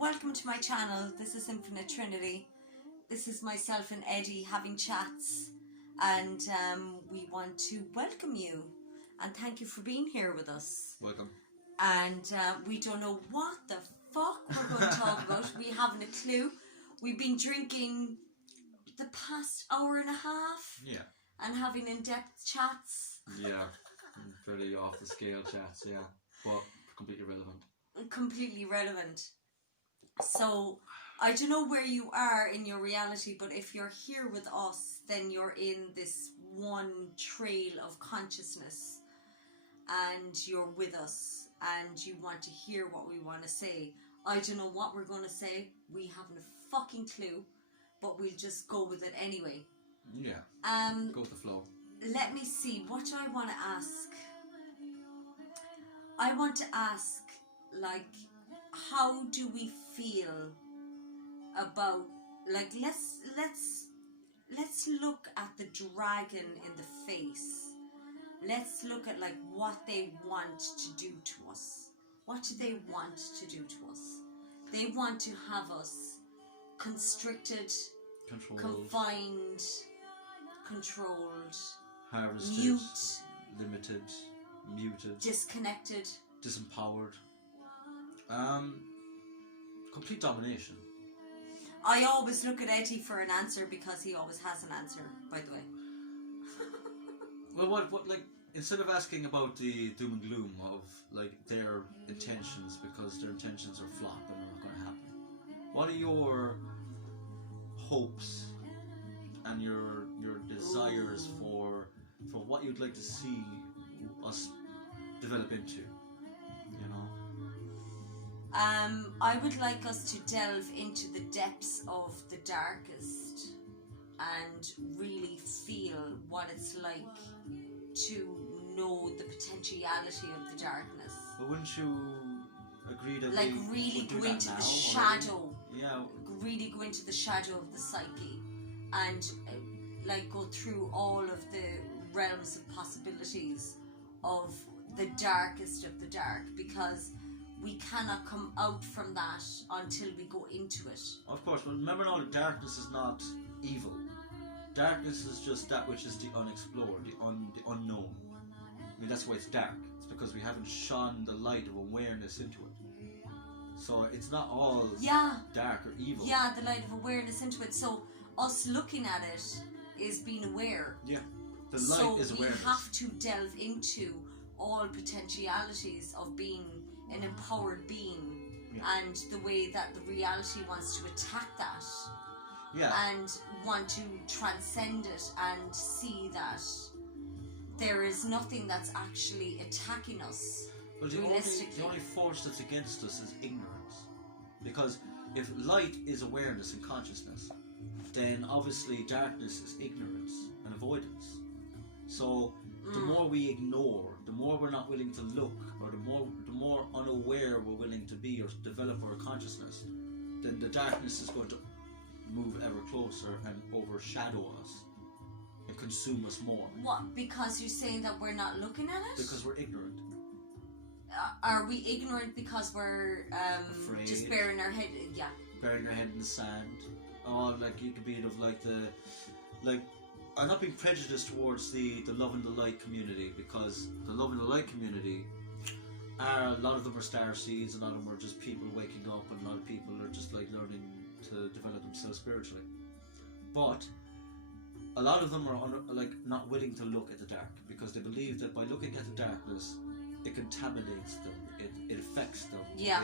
welcome to my channel. This is Infinite Trinity. This is myself and Eddie having chats, and we want to welcome you and thank you for being here with us. Welcome. And we don't know what the fuck we're going to talk about. We haven't a clue. We've been drinking the past hour and a half. Yeah. And having in-depth chats. Yeah. Very off the scale chats, yeah. But completely relevant. Completely relevant. So, I don't know where you are in your reality, but if you're here with us, then you're in this one trail of consciousness. And you're with us. And you want to hear what we want to say. I don't know what we're going to say. We haven't a fucking clue. But we'll just go with it anyway. Yeah. Go with the flow. Let me see. What do I want to ask? I want to ask, like, how do we feel about, like, let's look at the dragon in the face. Let's look at, like, what they want to do to us. What do they want to do to us? They want to have us constricted, confined, controlled, harvested, mute, limited, muted, disconnected, disempowered, complete domination. I always look at Eddie for an answer because he always has an answer, by the way. Well, what, like, instead of asking about the doom and gloom of, like, their intentions, because their intentions are flop and are not going to happen, what are your hopes and your desires for what you'd like to see us develop into, you know? I would like us to delve into the depths of the darkest and really feel what it's like to know the potentiality of the darkness. But wouldn't you agree that like we really do go that into now, the shadow? Yeah. Really go into the shadow of the psyche and like go through all of the realms of possibilities of the darkest of the dark, because we cannot come out from that until we go into it. Of course, but remember now, darkness is not evil. Darkness is just that which is the unexplored, the unknown. I mean, that's why it's dark. It's because we haven't shone the light of awareness into it. So it's not all dark or evil. Yeah, the light of awareness into it. So us looking at it is being aware. Yeah, the light is awareness. So we have to delve into all potentialities of being an empowered being, and the way that the reality wants to attack that. Yeah. And want to transcend it and see that there is nothing that's actually attacking us. But the only force that's against us is ignorance. Because if light is awareness and consciousness, then obviously darkness is ignorance and avoidance. So the more we ignore, the more we're not willing to look, or the more unaware we're willing to be or develop our consciousness, then the darkness is going to move ever closer and overshadow us and consume us more. What? Because you're saying that we're not looking at it? Because we're ignorant. Are we ignorant because we're just burying our head? Yeah. Burying our head in the sand. Oh, like you could be of like I'm not being prejudiced towards the love and the light community, because the love and the light community a lot of them are star seeds, a lot of them are just people waking up, and a lot of people are just like learning to develop themselves spiritually. But a lot of them are like not willing to look at the dark, because they believe that by looking at the darkness, it contaminates them, it affects them. Yeah.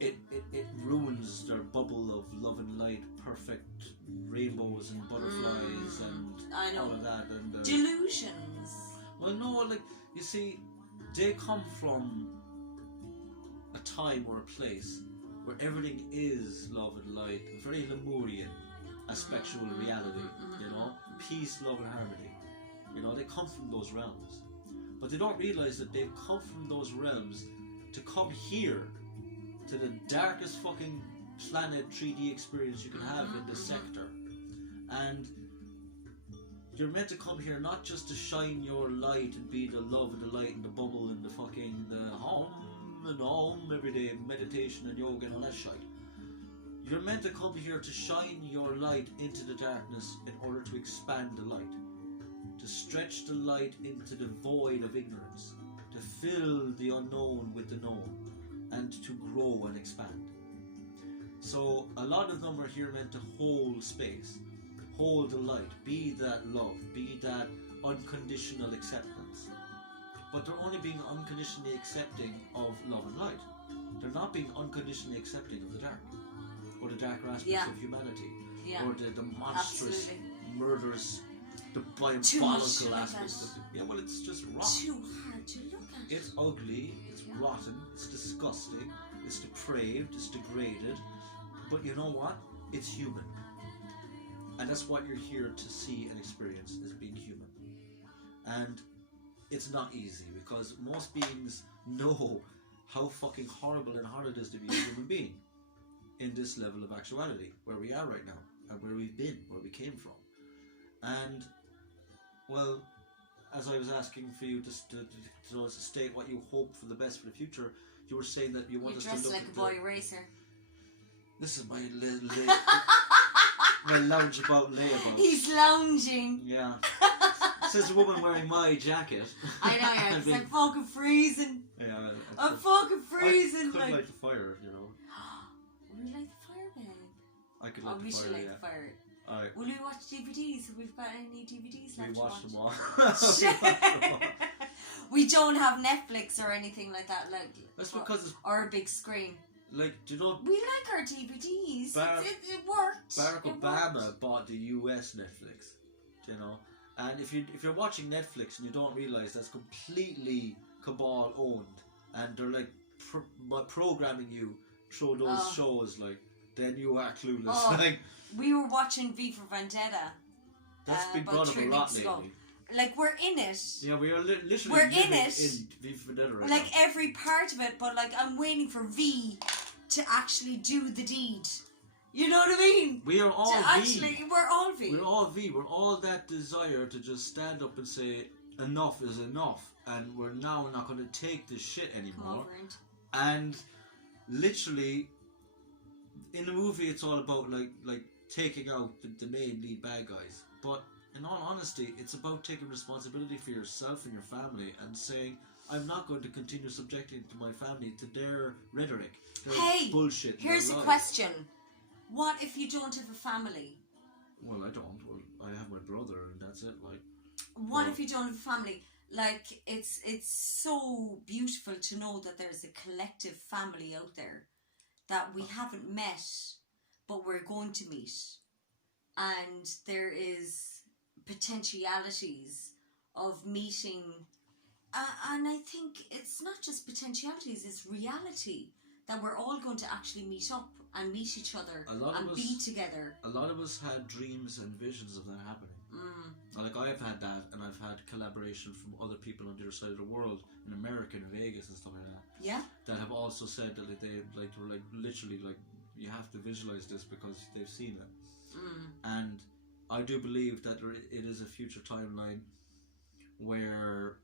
It ruins their bubble of love and light, perfect rainbows and butterflies and all of that. And delusions. Well, no, like, you see, they come from a time or a place where everything is love and light, very Lemurian aspectual reality, you know, peace, love and harmony. You know, they come from those realms. But they don't realize that they've come from those realms to come here, to the darkest fucking planet 3D experience you can have in this sector. And you're meant to come here not just to shine your light and be the love and the light and the bubble and the fucking the home and every day, meditation and yoga and all that shit. You're meant to come here to shine your light into the darkness in order to expand the light, to stretch the light into the void of ignorance, to fill the unknown with the known, and to grow and expand. So a lot of them are here meant to hold space, hold the light, be that love, be that unconditional acceptance. But they're only being unconditionally accepting of love and light. They're not being unconditionally accepting of the dark, or the darker aspects of humanity, or the monstrous, murderous, the diabolical aspects of it. Yeah, well, it's just wrong. Too hard to look at. It's ugly, it's rotten, it's disgusting, it's depraved, it's degraded. But you know what? It's human. And that's what you're here to see and experience, is being human. And it's not easy, because most beings know how fucking horrible and hard it is to be a human being in this level of actuality, where we are right now, and where we've been, where we came from. And, well, as I was asking for you to state what you hope for the best for the future, you were saying that you want us to look at... You're dressed like a boy racer. This is my my loungeabout layabout. He's lounging. Yeah. Says the woman wearing my jacket. I know, yeah, because I'm fucking freezing. Yeah, I'm fucking freezing. I could light the fire, you know. Will we light the fire, babe? I could light the fire, we should light the fire. Alright. Will we watch DVDs? Have we got any DVDs left We to watched watch? them all. We don't have Netflix or anything like that. That's because it's... Or a big screen. Like, do you know... We like our DVDs. It worked. Barack Obama bought the US Netflix, you know. And if you're watching Netflix and you don't realise that's completely cabal owned, and they're like programming you through those shows, like, then you are clueless. Like, we were watching V for Vendetta. That's been brought up a lot lately. Like, we're in it. Yeah, we are literally we're living in it. In V for Vendetta right like now. every part of it, but like I'm waiting for V to actually do the deed. You know what I mean? We are all V. Actually, we're all V. We're all V. We're all that desire to just stand up and say enough is enough, and we're now not going to take this shit anymore. And literally, in the movie, it's all about like taking out the main lead bad guys. But in all honesty, it's about taking responsibility for yourself and your family and saying, I'm not going to continue subjecting to my family to their rhetoric, their bullshit. Here's a question. What if you don't have a family? Well, I don't. Well, I have my brother and that's it. Like, what if you don't have a family? Like, it's so beautiful to know that there's a collective family out there that we haven't met, but we're going to meet. And there is potentialities of meeting, and I think it's not just potentialities, it's reality, that we're all going to actually meet up and meet each other and be together. A lot of us had dreams and visions of that happening. Like, I have had that, and I've had collaboration from other people on the other side of the world, in America, in Vegas and stuff like that. Yeah. That have also said that they were literally you have to visualize this because they've seen it. And I do believe that it is a future timeline where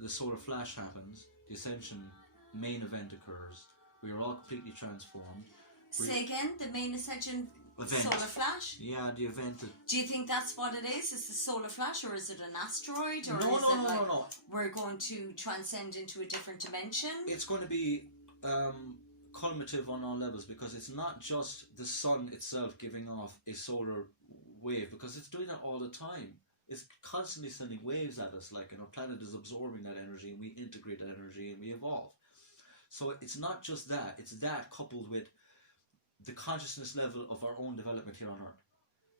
the solar flash happens, the ascension main event occurs, we are all completely transformed. Say again, the main ascension event. Solar flash? Yeah, the event. Do you think that's what it is? Is the solar flash, or is it an asteroid? Or No. We're going to transcend into a different dimension? It's going to be cumulative on all levels, because it's not just the sun itself giving off a solar wave, because it's doing that all the time. It's constantly sending waves at us, like, and our planet is absorbing that energy, and we integrate that energy and we evolve. So it's not just that, it's that coupled with the consciousness level of our own development here on Earth.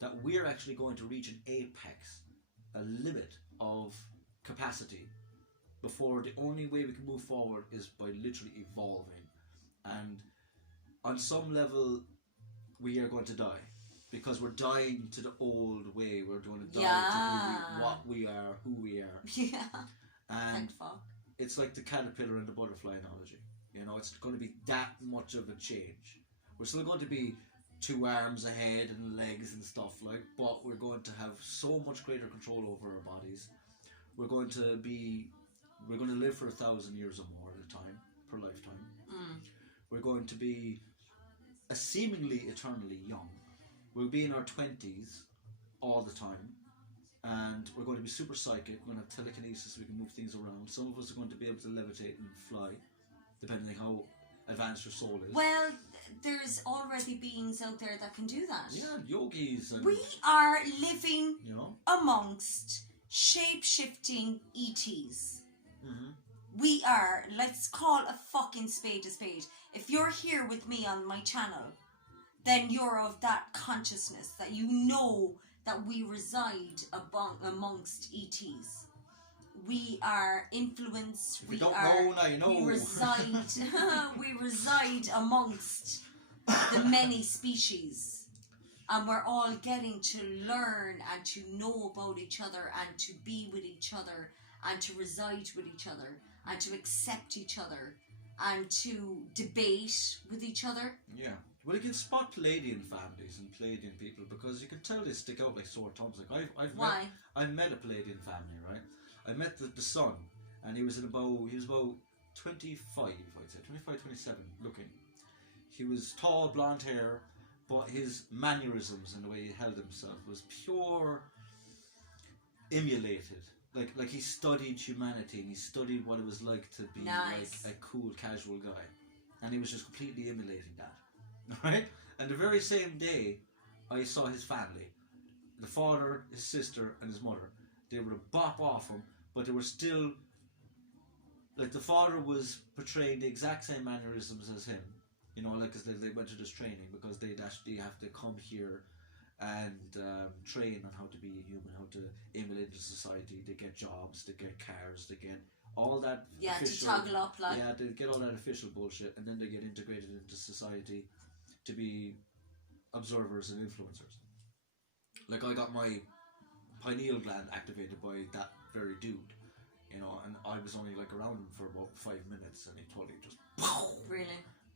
That we're actually going to reach an apex, a limit of capacity, before the only way we can move forward is by literally evolving. And on some level, we are going to die. Because we're dying to the old way. We're going to die to what we are, who we are. Yeah. And it's like the caterpillar and the butterfly analogy. You know, it's going to be that much of a change. We're still going to be 2 arms ahead and legs and stuff, like, but we're going to have so much greater control over our bodies. We're going to live for 1,000 years or more at a time. per lifetime. Mm. We're going to be seemingly eternally young. We'll be in our 20s all the time. And we're going to be super psychic. We're going to have telekinesis, so we can move things around. Some of us are going to be able to levitate and fly, depending on how advanced your soul is. Well, there's already beings out there that can do that. Yeah, yogis. And, We are living you know. amongst shape-shifting ETs. Mm-hmm. We are. Let's call a fucking spade a spade. If you're here with me on my channel, then you're of that consciousness that you know that we reside amongst ETs. We are influenced. If you don't know, now you know. We reside. We reside amongst the many species, and we're all getting to learn and to know about each other and to be with each other and to reside with each other and to accept each other and to debate with each other. Yeah. Well, you can spot Palladian families and Palladian people because you can tell they stick out like sore thumbs. Like I've met a Palladian family, right? I met the son, and he was about 25, I'd say 25, 27 looking. He was tall, blonde hair, but his mannerisms and the way he held himself was pure emulated. Like he studied humanity and he studied what it was like to be Nice. like a cool, casual guy, and he was just completely emulating that. Right? And the very same day, I saw his family. The father, his sister, and his mother. They were a bop off him, but they were still... Like, the father was portraying the exact same mannerisms as him. You know, like, 'cause they went to this training because they'd actually have to come here and train on how to be a human, how to emulate into society. They get jobs, they get cars, they get all that official... to toggle up, like. Yeah, they get all that official bullshit, and then they get integrated into society to be observers and influencers. Like, I got my pineal gland activated by that very dude, you know, and I was only like around him for about 5 minutes, and he totally just... Really?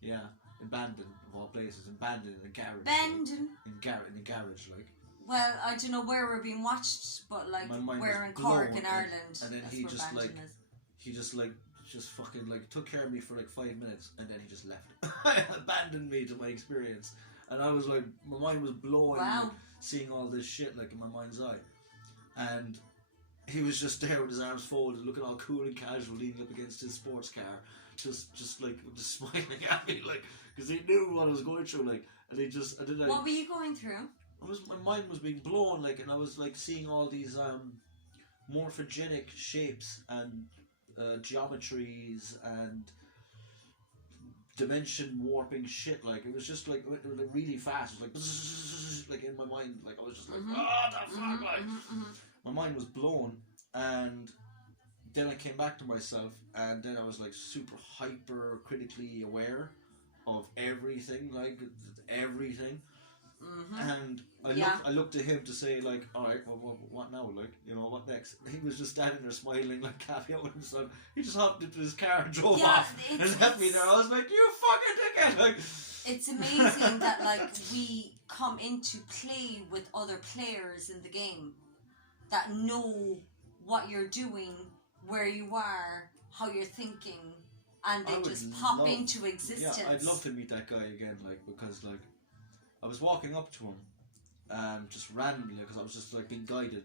Yeah, in Bandon, of all places, in Bandon, in a garage. Bandon? In the garage, like. Well, I don't know where we're being watched, but like My mind we're was in Cork blown, in Ireland. and then That's he where just Bandon like... is. He just fucking like took care of me for like 5 minutes, and then he just left. Abandoned me to my experience, and I was like, my mind was blowing, Wow. like, seeing all this shit like in my mind's eye, and he was just there with his arms folded, looking all cool and casual, leaning up against his sports car, just smiling at me, like, because he knew what I was going through, like, and What were you going through? my mind was being blown, like, and I was like seeing all these morphogenic shapes and geometries and dimension warping shit. Like, it was just like really fast. It was like in my mind, like I was just like, what the fuck, like my mind was blown. And then I came back to myself, and then I was like super hyper critically aware of everything, like everything. And I looked at him to say, like, alright, well, what now, like, you know, what next? He was just standing there smiling, like, happy out with himself. He just hopped into his car and drove off and left me there. I was like, you fucking dickhead, like. It's amazing that, like, we come into play with other players in the game that know what you're doing, where you are, how you're thinking, and they just pop into existence. Yeah, I'd love to meet that guy again, like, because, like, I was walking up to him, just randomly, because I was just like being guided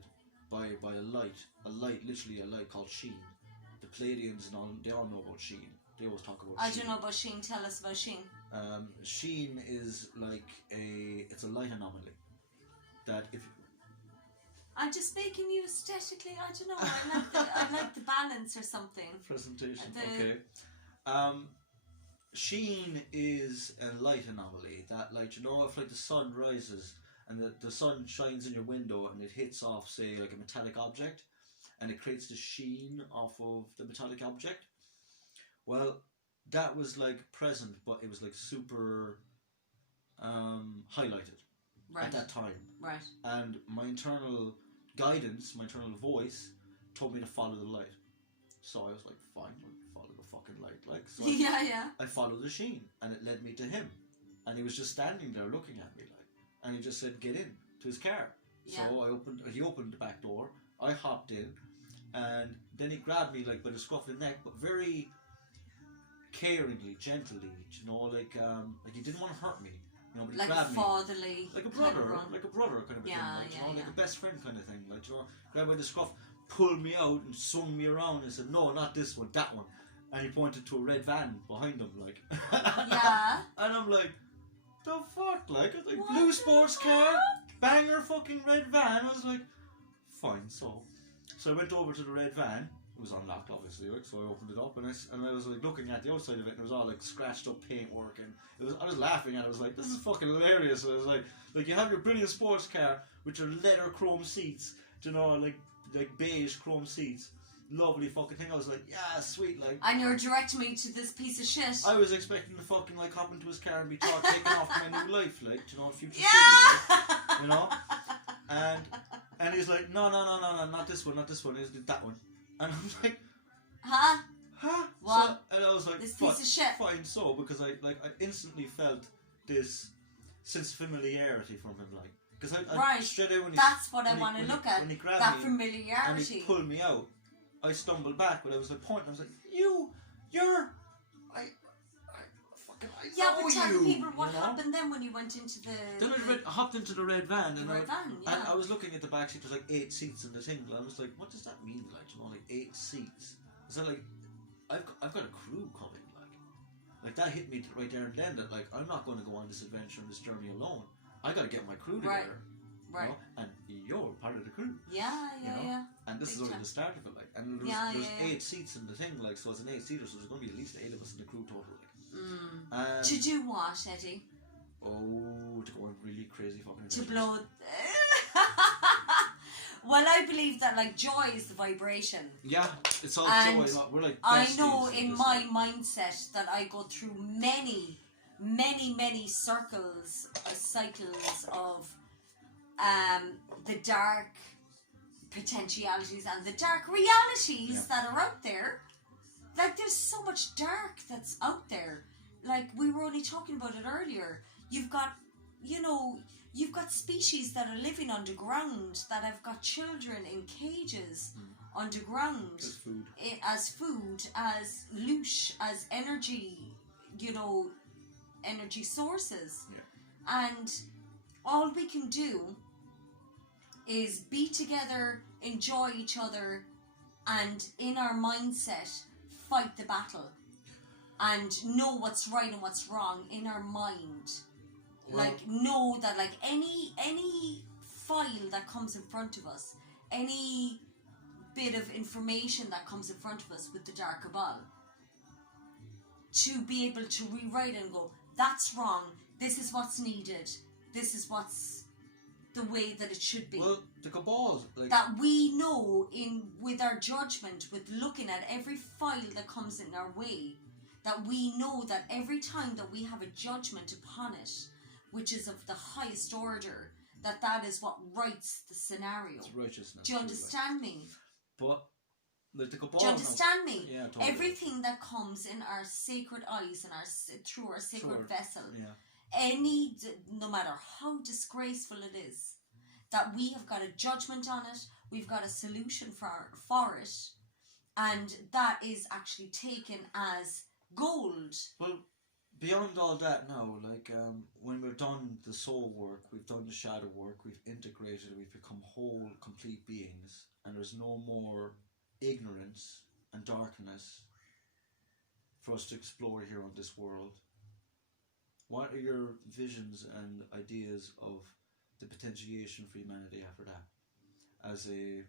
by a light, literally a light called Sheen. The Palladians and all, they all know about Sheen. They always talk about Sheen. I don't know about Sheen. Tell us about Sheen. Sheen is like it's a light anomaly that if. I'm just making you aesthetically. I don't know. I like the balance or something. Presentation. Okay. Sheen is a light anomaly that, like, you know, if like the sun rises and the sun shines in your window and it hits off, say, like a metallic object, and it creates the sheen off of the metallic object. Well, that was like present, but it was like super highlighted at that time. Right. And my internal guidance, my internal voice, told me to follow the light. So I was like, fine, follow the fucking light, like. So I followed the sheen, and it led me to him, and he was just standing there looking at me, like, and he just said, get in to his car. So he opened the back door, I hopped in, and then he grabbed me like by the scruff of the neck, but very caringly, gently, like he didn't want to hurt me, but he Like a grabbed me. fatherly, Like a kind brother, of like a brother kind of a Yeah, thing, yeah, like yeah. a best friend kind of thing, grabbed by the scruff, pulled me out and swung me around and said, no, not this one, that one. And he pointed to a red van behind him, like. Yeah. And I'm like, the fuck, like, I was like, What blue the sports car, banger fucking red van. I was like, fine, so I went over to the red van. It was unlocked, obviously, like, so I opened it up and I was like looking at the outside of it, and it was all like scratched up paintwork, and I was laughing, and I was like, this is fucking hilarious. And I was like you have your brilliant sports car with your leather chrome seats, like beige chrome seats, lovely fucking thing. I was like, yeah, sweet, like. And you're directing me to this piece of shit. I was expecting to fucking like hop into his car and be taken off to my new life, like, future Yeah. city, like, and he's like, no, not this one, it's that one, and I'm like, Huh? What? So, and I was like, This piece of shit. Fine, so because I instantly felt this sense of familiarity from him, like, because I Right. straight away when That's what I want to look at. when he grabbed That me and he familiarity. pulled me out, I stumbled back, but I was like pointing. I was like, I Yeah, know but tell you, the people what you know? happened then when you went into the. Then I hopped into the red van, The and red van, and yeah. I was looking at the back seat. There's like 8 seats in the thing. And I was like, what does that mean? Like, like 8 seats? Is that like, I've got a crew coming, like that hit me right there and then. That like, I'm not going to go on this adventure and this journey alone. I got to get my crew together. Right. And you're part of the crew. Yeah. And this Big is only time. the start of it, like. And there's 8 seats in the thing, like, so it's an 8-seater, so there's going to be at least 8 of us in the crew total, like. To do what, Eddie? Oh, to go on really crazy fucking To adventures. blow. Well, I believe that like joy is the vibration. Yeah, it's all And joy. We're like I besties know in in this, my like. mindset that I go through many cycles of the dark potentialities and the dark realities that are out there. Like, there's so much dark that's out there. Like, we were only talking about it earlier. You've got species that are living underground, that have got children in cages underground. As food, as loot, as energy, energy sources. Yeah. And all we can do is be together, enjoy each other, and in our mindset, fight the battle. And know what's right and what's wrong in our mind. Well, like, know that, like, any file that comes in front of us, any bit of information that comes in front of us with the Dark Cabal, to be able to rewrite and go, that's wrong, this is what's needed, this is what's the way that it should be. Well, the Cabal, like, that we know with our judgment, with looking at every file that comes in our way, that we know that every time that we have a judgment upon it, which is of the highest order, that is what writes the scenario. it's righteousness. Do you understand me? But like the Cabal. Do you understand me? Yeah, totally. Everything that comes in our sacred eyes and through our sacred vessel, Yeah. No matter how disgraceful it is, that we have got a judgment on it, we've got a solution for it, and that is actually taken as gold. Well, beyond all that now, like, when we've done the soul work, we've done the shadow work, we've integrated, we've become whole, complete beings, and there's no more ignorance and darkness for us to explore here on this world. What are your visions and ideas of the potentiation for humanity after that, as a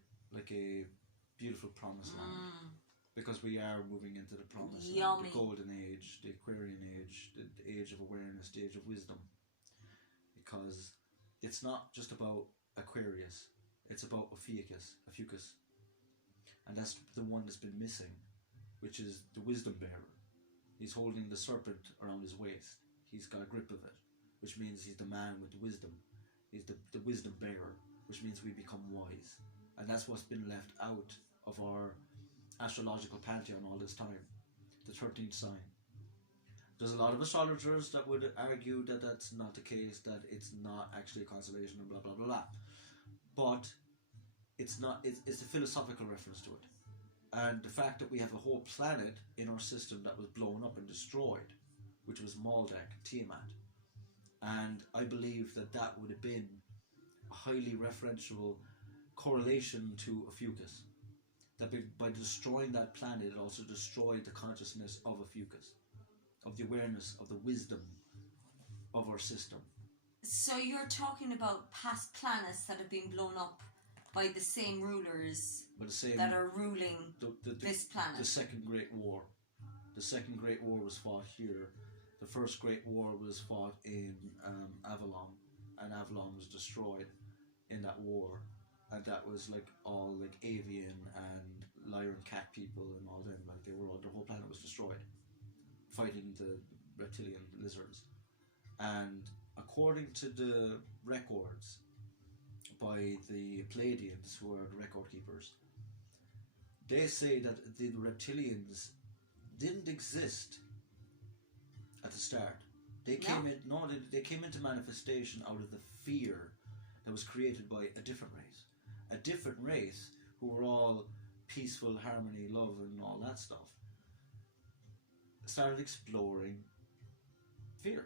beautiful promised land? Because we are moving into the promised land, the golden age, the Aquarian age, the age of awareness, the age of wisdom. Because it's not just about Aquarius, it's about Ophiuchus, and that's the one that's been missing, which is the wisdom bearer. He's holding the serpent around his waist. He's got a grip of it, which means he's the man with the wisdom. He's the wisdom bearer, which means we become wise. And that's what's been left out of our astrological pantheon all this time. The 13th sign. There's a lot of astrologers that would argue that that's not the case, that it's not actually a constellation and blah blah blah blah. But it's not. It's a philosophical reference to it. And the fact that we have a whole planet in our system that was blown up and destroyed, which was Maldak, Tiamat. And I believe that that would have been a highly referential correlation to Ophiuchus. That by destroying that planet, it also destroyed the consciousness of Ophiuchus, of the awareness, of the wisdom of our system. So you're talking about past planets that have been blown up by the same rulers But the same, that are ruling this planet. The Second Great War. The Second Great War was fought here. The First Great War was fought in Avalon, and Avalon was destroyed in that war. And that was like all like avian and Lyran cat people and all them. Like they were all, the whole planet was destroyed, fighting the reptilian lizards. And according to the records by the Pleiadians, who are the record keepers, they say that the reptilians didn't exist at the start. They came they came into manifestation out of the fear that was created by a different race. A different race who were all peaceful, harmony, love and all that stuff, started exploring fear.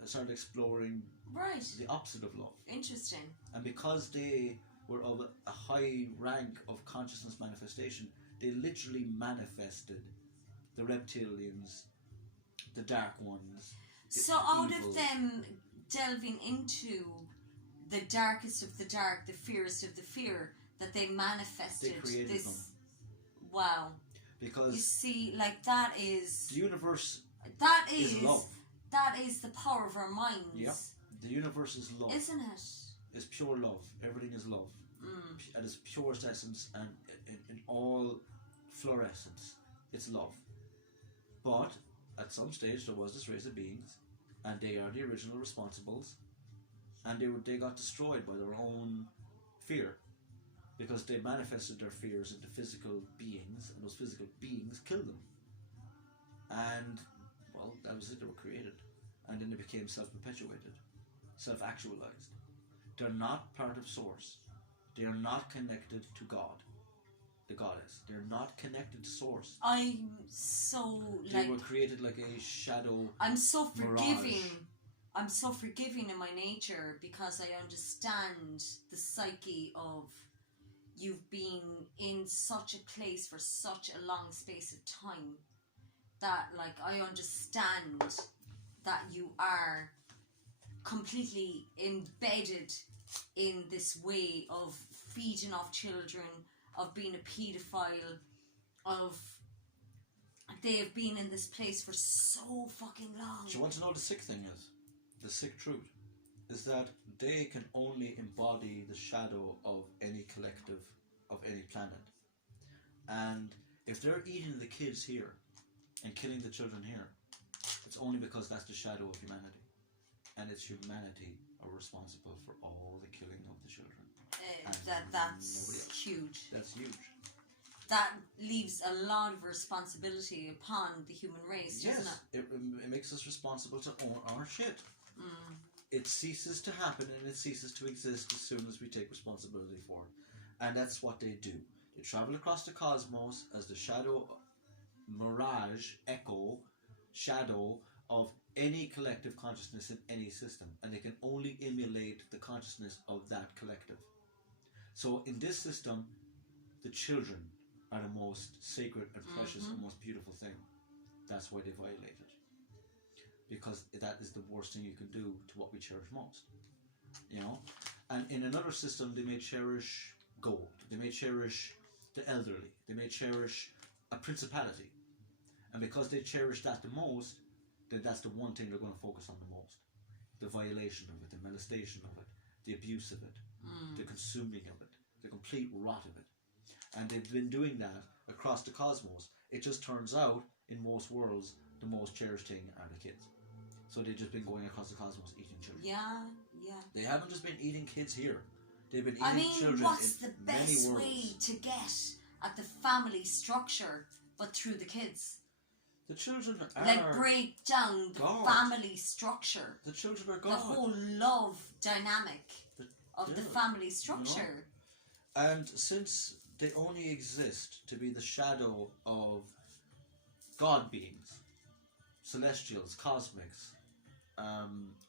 They started exploring the opposite of love. Interesting. And because they were of a high rank of consciousness manifestation, they literally manifested the reptilians, the dark ones. So out of them delving into the darkest of the dark, the fiercest of the fear, that they manifested They created this. them. Wow. Because you see, like that is the universe is love. That is the power of our minds. Yep. The universe is love. Isn't it? It's pure love. Everything is love. At its purest essence and in all fluorescence, it's love. But at some stage there was this race of beings, and they are the original responsibles, and they got destroyed by their own fear, because they manifested their fears into physical beings, and those physical beings killed them. And well, that was it. They were created, and then they became self-perpetuated, self-actualized. They're not part of Source. They are not connected to God, the Goddess. They're not connected to Source. I'm so They were created like a shadow. I'm so forgiving. Mirage. I'm so forgiving in my nature, because I understand the psyche of you've been in such a place for such a long space of time, that like I understand that you are completely embedded in this way of feeding off children, of being a paedophile, of they have been in this place for so fucking long. Do you want to know what the sick thing is? The sick truth is that they can only embody the shadow of any collective, of any planet. And if they're eating the kids here and killing the children here, it's only because that's the shadow of humanity. And it's humanity are responsible for all the killing of the children. That's huge. That's huge. That leaves a lot of responsibility upon the human race, doesn't it? It makes us responsible to own our shit. It ceases to happen and it ceases to exist as soon as we take responsibility for it. And that's what they do. They travel across the cosmos as the shadow, mirage, echo, shadow of any collective consciousness in any system. And they can only emulate the consciousness of that collective. So in this system, the children are the most sacred and precious and most beautiful thing. That's why they violate it. Because that is the worst thing you can do to what we cherish most. You know? And in another system, they may cherish gold. They may cherish the elderly. They may cherish a principality. And because they cherish that the most, then that's the one thing they're going to focus on the most. The violation of it, the molestation of it, the abuse of it, the consuming of it, the complete rot of it. And they've been doing that across the cosmos. It just turns out, in most worlds, the most cherished thing are the kids. So they've just been going across the cosmos eating children. Yeah. They haven't just been eating kids here. They've been eating children what's in the many best worlds. way to get at the family structure but through the kids? The children are Like break down the God. family structure. The children are The God. whole love dynamic of the family structure. And since they only exist to be the shadow of God beings, celestials, cosmics,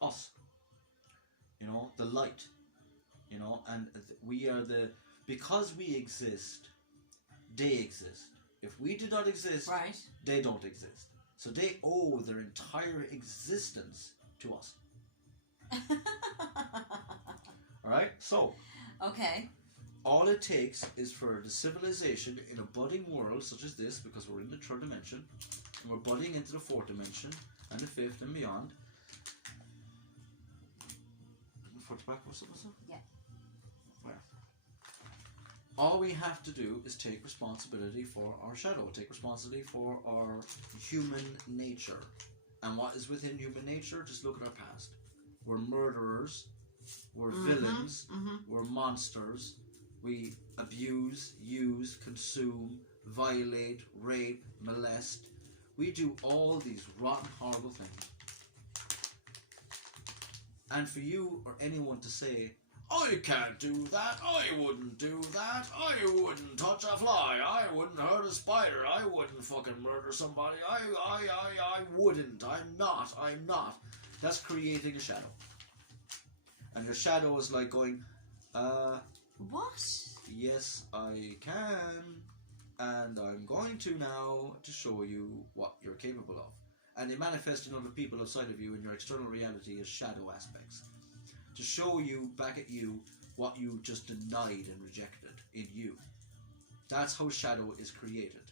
us. You know, the light. You know, and we are because we exist, they exist. If we do not exist, Right. they don't exist. So they owe their entire existence to us. Alright? So, Okay. all it takes is for the civilization in a budding world such as this, because we're in the third dimension, and we're budding into the fourth dimension, and the fifth and beyond. Fourth back, what's it? Yeah. Where? All we have to do is take responsibility for our shadow, take responsibility for our human nature. And what is within human nature? Just look at our past. We're murderers, we're villains, we're monsters, we abuse, use, consume, violate, rape, molest. We do all these rotten, horrible things. And for you or anyone to say, I can't do that, I wouldn't do that, I wouldn't touch a fly, I wouldn't hurt a spider, I wouldn't fucking murder somebody, I wouldn't, I'm not. That's creating a shadow. And your shadow is like going, What? yes, I can, and I'm going to now to show you what you're capable of. And they manifest in other people outside of you in your external reality as shadow aspects. To show you, back at you, what you just denied and rejected in you. That's how shadow is created.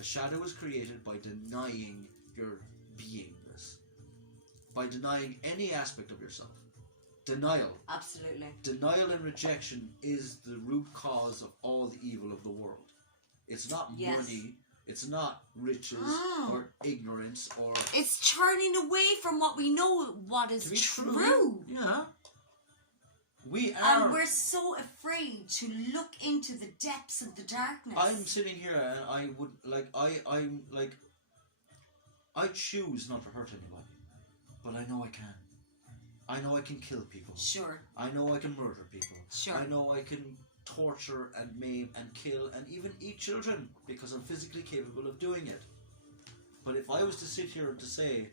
A shadow is created by denying your beingness. By denying any aspect of yourself. Denial. Absolutely. Denial and rejection is the root cause of all the evil of the world. It's not money, it's not riches or ignorance or... It's turning away from what we know, what is true. Yeah. We are... And we're so afraid to look into the depths of the darkness. I'm sitting here and I would, like, I'm like... I choose not to hurt anybody. But I know I can. I know I can kill people. Sure. I know I can murder people. Sure. I know I can torture and maim and kill and even eat children because I'm physically capable of doing it. But if I was to sit here and to say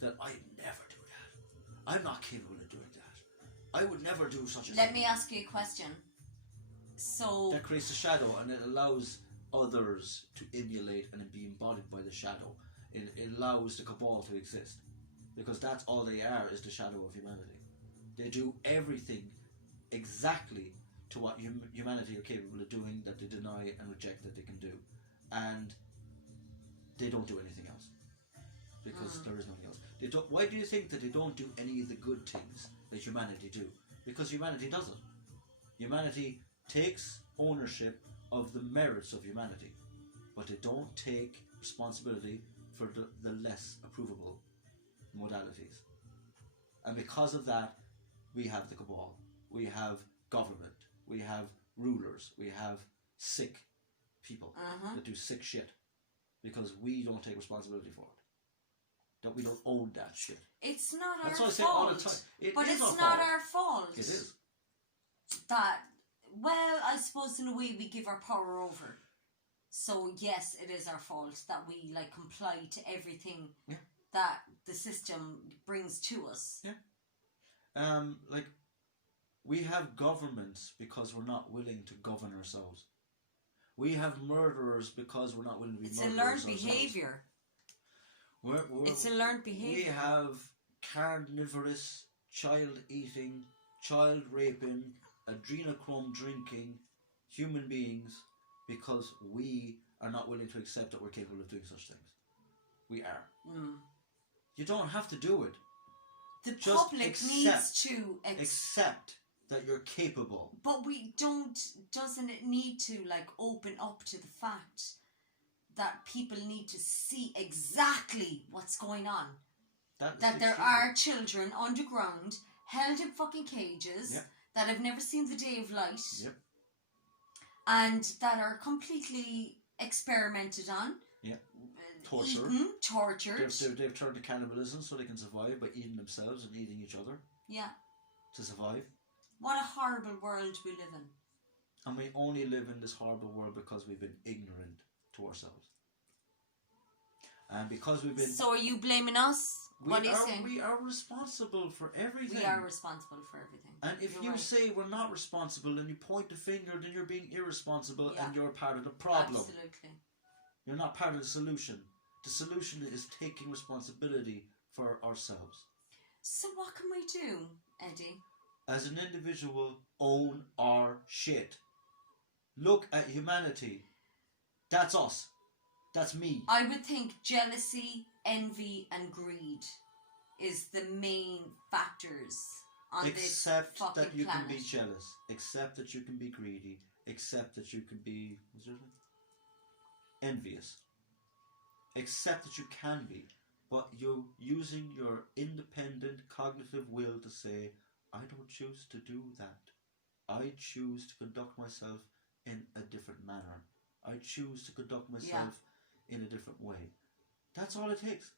that I never do that, I'm not capable of doing that, I would never do such a thing. Let me ask you a question. So... That creates a shadow and it allows others to emulate and be embodied by the shadow. It allows the cabal to exist. Because that's all they are, is the shadow of humanity. They do everything exactly to what humanity are capable of doing that they deny and reject that they can do. And they don't do anything else. Because there is nothing else. They don't. Why do you think that they don't do any of the good things that humanity do? Because humanity doesn't. Humanity takes ownership of the merits of humanity. But they don't take responsibility for the less approvable modalities. And because of that, we have the cabal, we have government, we have rulers, we have sick people that do sick shit because we don't take responsibility for it. That we don't own that shit. It's not That's our what I say fault. all the time. But is it's not our fault. It is. That, well, I suppose in a way we give our power over. So yes, it is our fault that we like comply to everything that the system brings to us. Yeah. Like, we have governments because we're not willing to govern ourselves. We have murderers because we're not willing to be murderers ourselves. It's a learned behaviour. It's a learned behaviour. We have carnivorous, child-eating, child-raping, adrenochrome drinking human beings because we are not willing to accept that we're capable of doing such things. We are. You don't have to do it. The Just public needs to accept that you're capable. But we don't. Doesn't it need to like open up to the fact that people need to see exactly what's going on? That there are children underground held in fucking cages that have never seen the day of light, and that are completely experimented on. Tortured. Eaten, tortured. They've turned to cannibalism so they can survive by eating themselves and eating each other. Yeah. To survive. What a horrible world we live in. And we only live in this horrible world because we've been ignorant to ourselves. And because we've been... So are you blaming us? What are you saying? We are responsible for everything. We are responsible for everything. And if You're you right. say we're not responsible and you point the finger, then you're being irresponsible Yeah. and you're part of the problem. Absolutely. You're not part of the solution. The solution is taking responsibility for ourselves. So what can we do, Eddie? As an individual, own our shit. Look at humanity. That's us. That's me. I would think jealousy, envy and greed is the main factors on Accept this fucking that you planet. can be jealous. Accept that you can be greedy. Accept that you can be envious. Accept that you can be. But you're using your independent cognitive will to say, I don't choose to do that. I choose to conduct myself in a different manner. I choose to conduct myself in a different way. That's all it takes.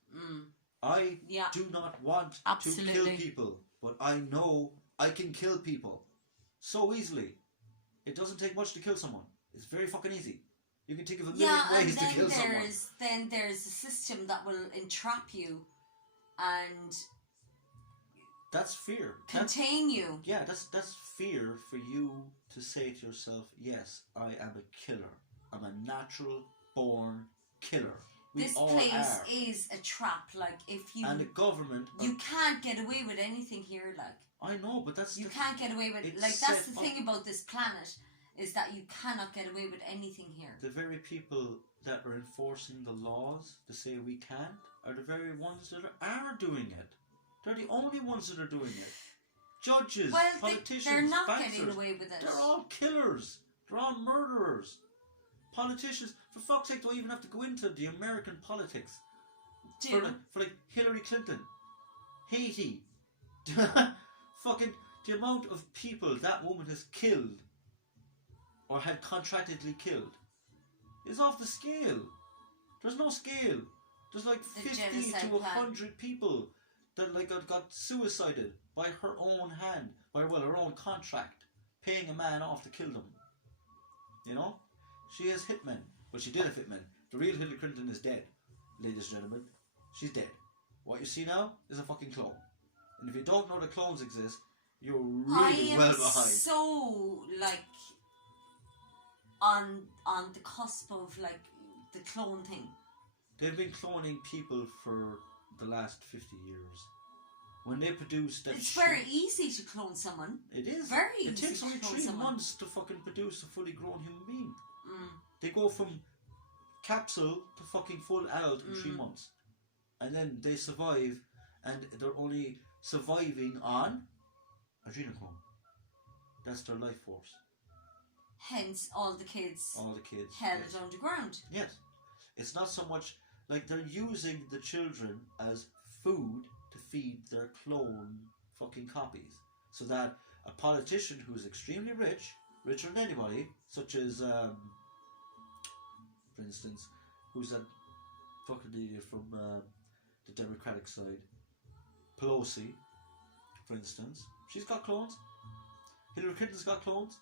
I do not want to kill people, but I know I can kill people so easily. It doesn't take much to kill someone. It's very fucking easy. You can think of a million ways to kill someone. Then there's a system that will entrap you and that's fear. Contain you. Yeah, that's fear for you to say to yourself, yes, I am a killer. I'm a natural born killer. This place is a trap. Like, if you... And the government... You can't get away with anything here, like. I know, but that's... You can't get away with... Like, that's the thing about this planet, is that you cannot get away with anything here. The very people that are enforcing the laws to say we can't are the very ones that are doing it. They're the only ones that are doing it. Judges, politicians, they're not bankers, getting away with it. They're all killers. They're all murderers. Politicians, for fuck's sake, don't even have to go into the American politics. For like Hillary Clinton, Haiti, fucking the amount of people that woman has killed or had contractedly killed is off the scale. There's no scale. There's like 50 to 100 people that like got suicided by her own hand, by her own contract, paying a man off to kill them. You know? She has hitmen. Well, she did have hitmen. The real Hillary Clinton is dead, ladies and gentlemen. She's dead. What you see now is a fucking clone. And if you don't know that clones exist, you're really well behind. I am so, like, on the cusp of, like, the clone thing. They've been cloning people for the last 50 years. When they produce that It's very easy to clone someone. It is. Very easy It takes to only clone 3 someone. months to fucking produce a fully grown human being. They go from capsule to fucking full adult in 3 months. And then they survive, and they're only surviving on adrenochrome. That's their life force. Hence, all the kids All the kids. held yes. underground. Yes. It's not so much like they're using the children as food to feed their clone fucking copies. So that a politician who's extremely rich, richer than anybody, such as, for instance, who's that fucking idiot from the Democratic side? Pelosi, for instance. She's got clones. Hillary Clinton's got clones.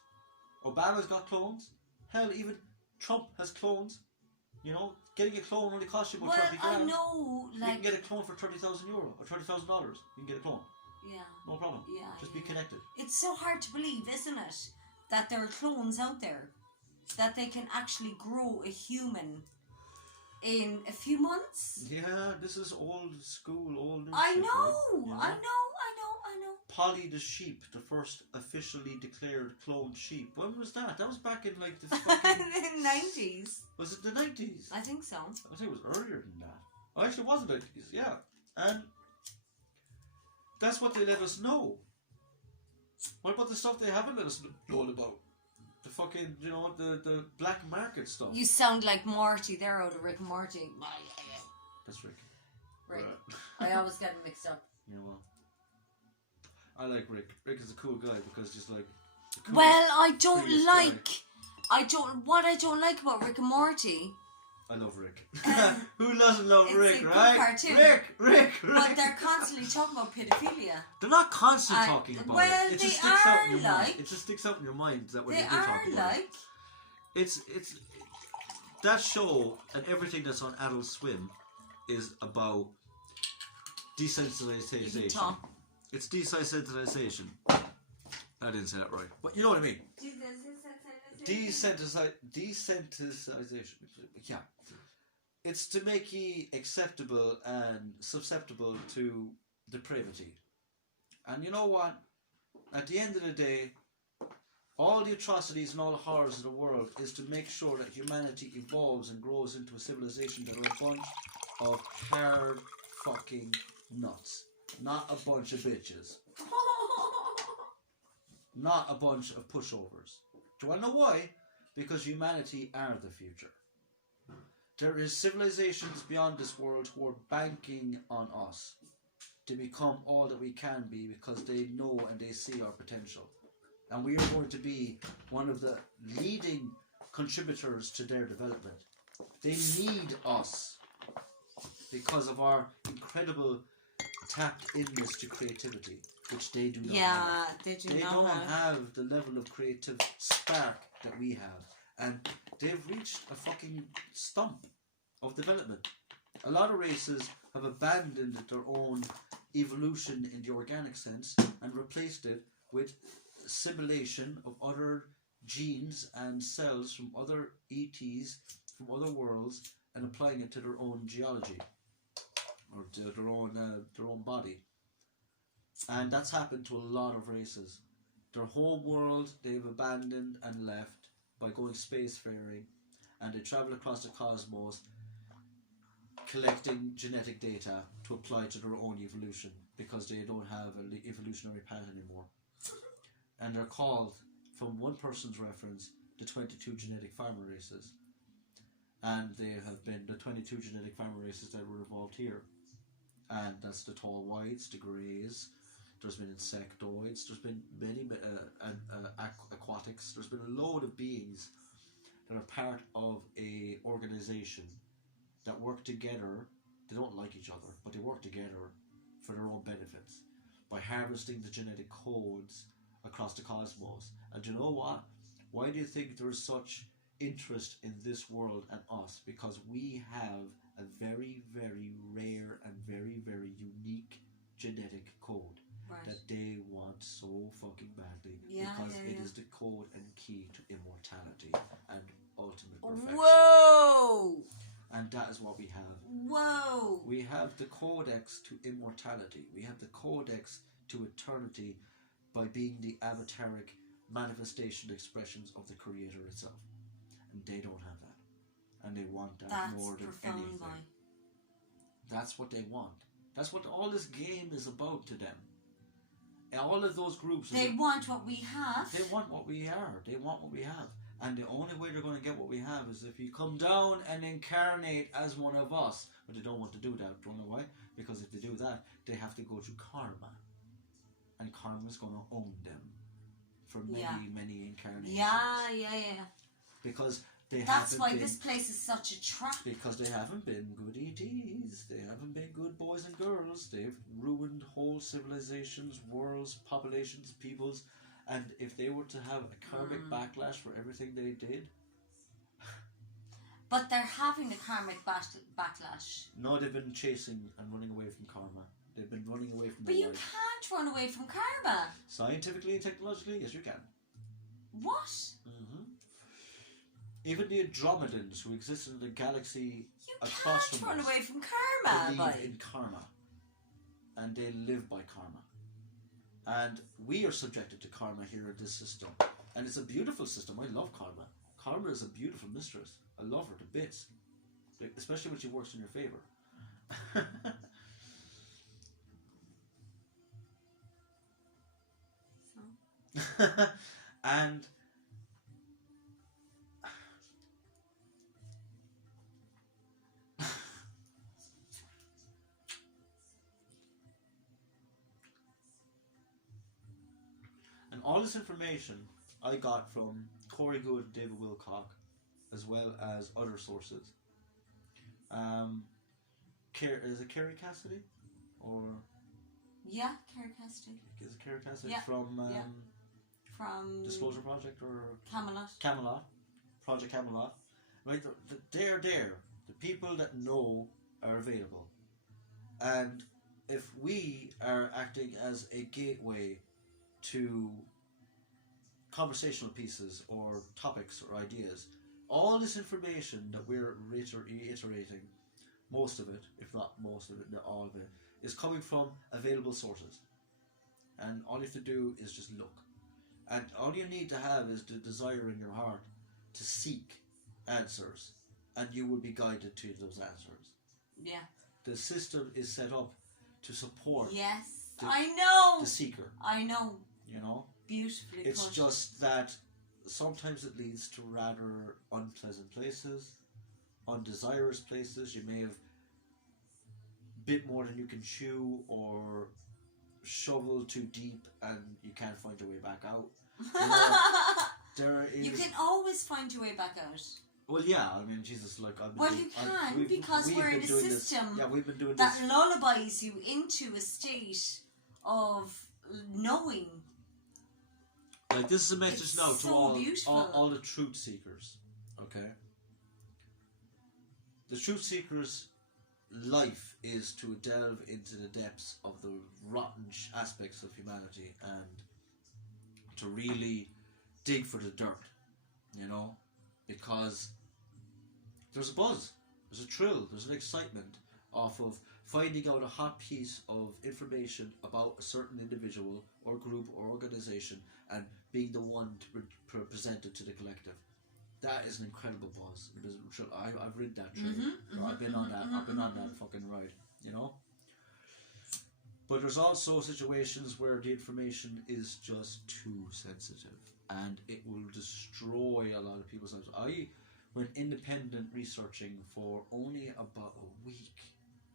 Obama's got clones. Hell, even Trump has clones. You know, getting a clone only costs you about 30 grand. I know, like... You can get a clone for €30,000 or $30,000. You can get a clone. Yeah. No problem. Yeah. Just be connected. It's so hard to believe, isn't it? That there are clones out there. That they can actually grow a human in a few months. Yeah, this is old school, old new I shit, know, right? You know? I know. Polly the sheep, the first officially declared cloned sheep. When was that? That was back in like the fucking... the 90s. Was it the 90s? I think so. I think it was earlier than that. Oh, actually, it was the 90s, yeah. And that's what they let us know. What about the stuff they haven't let us know about? The fucking, you know, the black market stuff. You sound like Morty. They're out of Rick and Morty. That's Rick. Rick. I always get them mixed up. You know what? I like Rick. Rick is a cool guy because just like... Well, I don't like... What I don't like about Rick and Morty I love Rick. Who doesn't love It's Rick, a good right? cartoon. Rick. But they're constantly talking about pedophilia. They're not constantly talking about well, it. It they just sticks out in your are mind. like- It just sticks out in your mind that when They they do talk are about like. it. It's that show and everything that's on Adult Swim is about You can desensitization. talk. It's desensitization. I didn't say that right, but you know what I mean. Desensitization. Yeah. It's to make ye acceptable and susceptible to depravity. And you know what? At the end of the day, all the atrocities and all the horrors of the world is to make sure that humanity evolves and grows into a civilization that are a bunch of hard fucking nuts. Not a bunch of bitches. Not a bunch of pushovers. Do you want to know why? Because humanity are the future. There is civilizations beyond this world who are banking on us to become all that we can be because they know and they see our potential. And we are going to be one of the leading contributors to their development. They need us because of our incredible tapped inness to creativity, which they do not have. Yeah, they do They not don't have. have the level of creative spark that we have. And they've reached a fucking stump of development. A lot of races have abandoned their own evolution in the organic sense and replaced it with assimilation of other genes and cells from other ETs, from other worlds, and applying it to their own geology or to their own body. And that's happened to a lot of races. Their whole world they've abandoned and left by going spacefaring, and they travel across the cosmos collecting genetic data to apply to their own evolution because they don't have an evolutionary path anymore. And they're called, from one person's reference, the 22 genetic farmer races. And they have been the 22 genetic farmer races that were evolved here. And that's the tall whites, the greys, there's been insectoids, there's been many aquatics, there's been a load of beings that are part of a organization that work together. They don't like each other, but they work together for their own benefits by harvesting the genetic codes across the cosmos. And you know what? Why do you think there's such interest in this world and us? Because we have a very, very rare and very, very unique genetic code that they want so fucking badly, because it is the code and key to immortality and ultimate perfection. Whoa! And that is what we have. Whoa! We have the codex to immortality. We have the codex to eternity by being the avataric manifestation expressions of the Creator itself. And they don't have that. And they want that more than anything. That's what they want. That's what all this game is about to them. And all of those groups... They want what we have. They want what we are. They want what we have. And the only way they're going to get what we have is if you come down and incarnate as one of us. But they don't want to do that. Don't know why? Because if they do that, they have to go through karma. And karma's going to own them for many, many incarnations. Yeah. Because they That's haven't why been, this place is such a trap. Because they haven't been good ETs. They haven't been good boys and girls. They've ruined whole civilizations, worlds, populations, peoples. And if they were to have a karmic backlash for everything they did... But they're having a karmic backlash. No, they've been chasing and running away from karma. They've been running away from But their you life. can't run away from karma. Scientifically and technologically, yes you can. What? Even the Andromedans who exist in the galaxy You across can't from run us away from karma. believe in karma. And they live by karma. And we are subjected to karma here in this system. And it's a beautiful system. I love karma. Karma is a beautiful mistress. I love her to bits. Especially when she works in your favour. And all this information I got from Corey Good and David Wilcock, as well as other sources. Is it Kerry Cassidy? Or Yeah, Kerry Cassidy. is it Kerry Cassidy Yeah. from From Disclosure Project or Camelot. Project Camelot? Right, they're there. The people that know are available, and if we are acting as a gateway to conversational pieces or topics or ideas, all this information that we're reiterating, most of it, if not most of it, not all of it, is coming from available sources. And all you have to do is just look. And all you need to have is the desire in your heart to seek answers, and you will be guided to those answers. Yeah. The system is set up to support Yes. I know. the seeker. I know. You know? Beautifully It's put. just that sometimes it leads to rather unpleasant places, undesirous places. You may have bit more than you can chew, or shovel too deep and you can't find your way back out. You know, there is. You can always find your way back out. Well, yeah. I mean, Jesus, like I've been. Well, you can, because we're in a system Yeah, we've been doing that this. lullabies you into a state of knowing. Like, this is a message It's now to so beautiful. all the truth seekers. Okay. The truth seekers' life is to delve into the depths of the rotten aspects of humanity and to really dig for the dirt, you know, because there's a buzz, there's a thrill, there's an excitement off of finding out a hot piece of information about a certain individual or group or organization and being the one to present it to the collective. That is an incredible buzz. It is, I've read that train. I've been on that. I've been on that fucking ride. You know. But there's also situations where the information is just too sensitive, and it will destroy a lot of people's lives. I went independent researching for only about a week.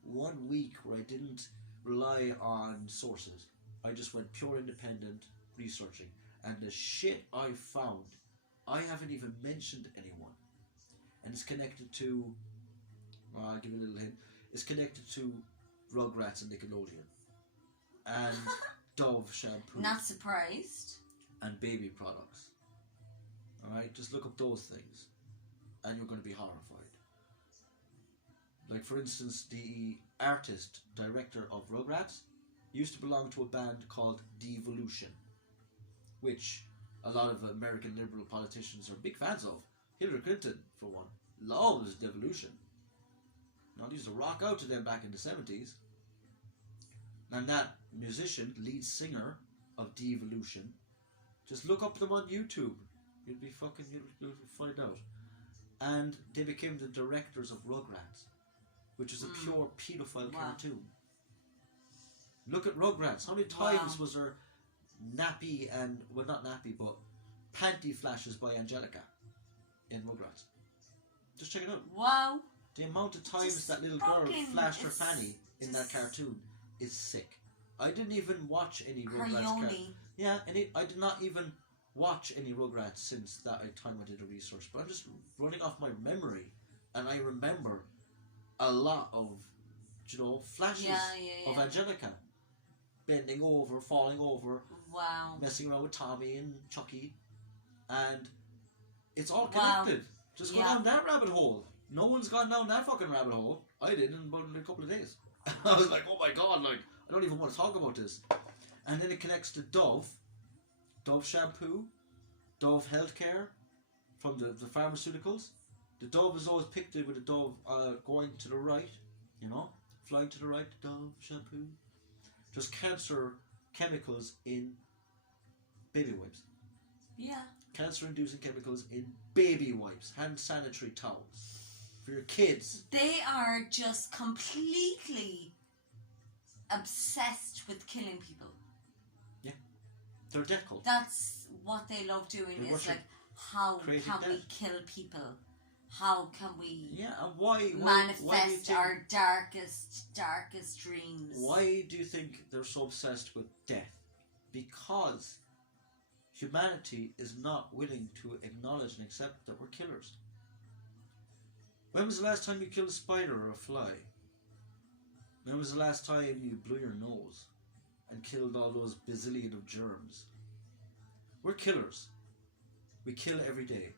1 week where I didn't rely on sources. I just went pure independent researching, and the shit I found, I haven't even mentioned anyone. And it's connected to, I'll give you a little hint, it's connected to Rugrats and Nickelodeon. And Dove shampoo. Not surprised. And baby products. Alright, just look up those things. And you're going to be horrified. Like, for instance, the artist, director of Rugrats used to belong to a band called Devolution, which a lot of American liberal politicians are big fans of. Hillary Clinton, for one, loves Devolution. Now, they used to rock out to them back in the 70s. And that musician, lead singer of Devolution, just look up them on YouTube. You'll find out. And they became the directors of Rugrats, which is a pure paedophile cartoon. Look at Rugrats. How many times was there nappy and, well, not nappy, but panty flashes by Angelica in Rugrats? Just check it out. Wow. The amount of times Just that little girl fucking- flashed her it's panty in that just- cartoon is sick. I didn't even watch any Rugrats. Cryoni. Yeah, and I did not even watch any Rugrats since that time I did the research. But I'm just running off my memory, and I remember a lot of, flashes of Angelica bending over, falling over, Wow. messing around with Tommy and Chucky, and it's all Wow. connected. Just go Yeah. down that rabbit hole. No one's gone down that fucking rabbit hole. I did in about a couple of days. I was like, oh my god, like, I don't even want to talk about this. And then it connects to Dove shampoo, Dove healthcare, from the pharmaceuticals. The Dove is always pictured with a dove going to the right, flying to the right, Dove shampoo. There's cancer chemicals in baby wipes. Yeah. Cancer-inducing chemicals in baby wipes, hand sanitary towels for your kids. They are just completely obsessed with killing people. Yeah, they're a death cult. That's what they love doing. They Is worship like, how creating can we death. kill people? How can we Yeah, and why do you manifest think, our darkest dreams? Why do you think they're so obsessed with death? Because humanity is not willing to acknowledge and accept that we're killers. When was the last time you killed a spider or a fly? When was the last time you blew your nose and killed all those bazillion of germs? We're killers. We kill every day.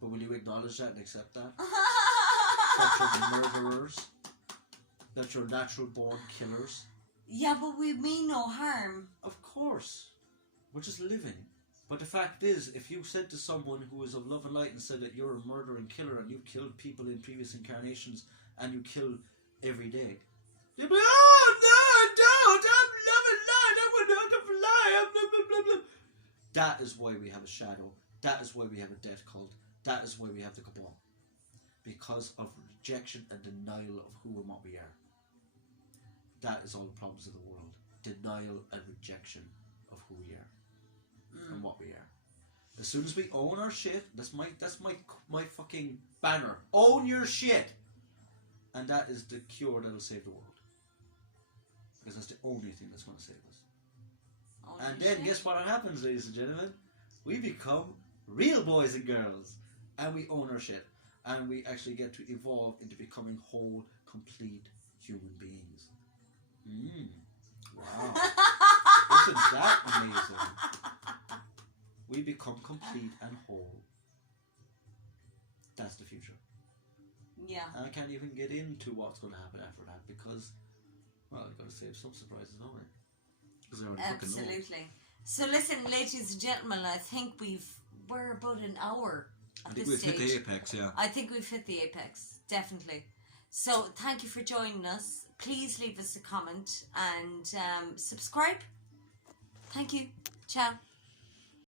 But will you acknowledge that and accept that? That you're murderers? That you're natural born killers? Yeah, but we mean no harm. Of course. We're just living. But the fact is, if you said to someone who is of love and light and said that you're a murdering killer and you've killed people in previous incarnations and you kill every day, you'd be, oh no, I don't, I'm love and light, I'm not a fly, I'm blah, blah, blah, blah. That is why we have a shadow. That is why we have a death cult. That is why we have the cabal. Because of rejection and denial of who and what we are. That is all the problems of the world. Denial and rejection of who we are and what we are. As soon as we own our shit, that's my fucking banner. Own your shit, and that is the cure that'll save the world. Because that's the only thing that's going to save us. And then guess what happens, ladies and gentlemen? We become real boys and girls, and we own our shit, and we actually get to evolve into becoming whole, complete human beings. Wow. Isn't that amazing? We become complete and whole. That's the future. Yeah. And I can't even get into what's going to happen after that because, well, I've got to save some surprises, don't I? Because I already fucking know. Absolutely. So listen, ladies and gentlemen, I think we're about an hour at this stage. I think we've hit the apex, yeah. I think we've hit the apex, definitely. So thank you for joining us. Please leave us a comment and subscribe. Thank you. Ciao.